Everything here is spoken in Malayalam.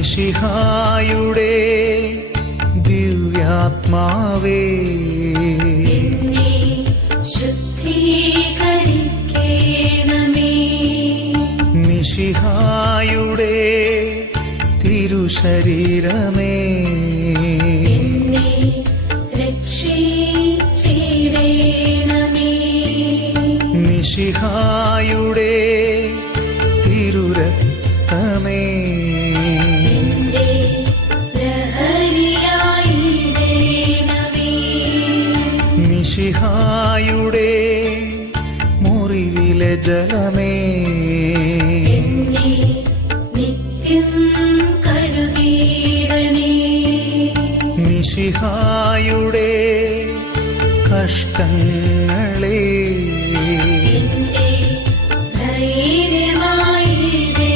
മിശിഹായുടെ ദിവ്യാത്മാവേ എന്നെ ശുദ്ധീകരിക്കണമേ. മിശിഹായുടെ തിരുശരീരമേ എന്നെ രക്ഷിച്ചിടണമേ. മിശിഹായുടെ തിരുരക്തമേ എന്റെ ലഹരിയായിടണമേ. മിശിഹായുടെ മുറിവിലെ ജലമേ എന്നെ നിത്യം കഴുകിയിടണേ. മിശിഹായുടെ കഷ്ടങ്ങളെ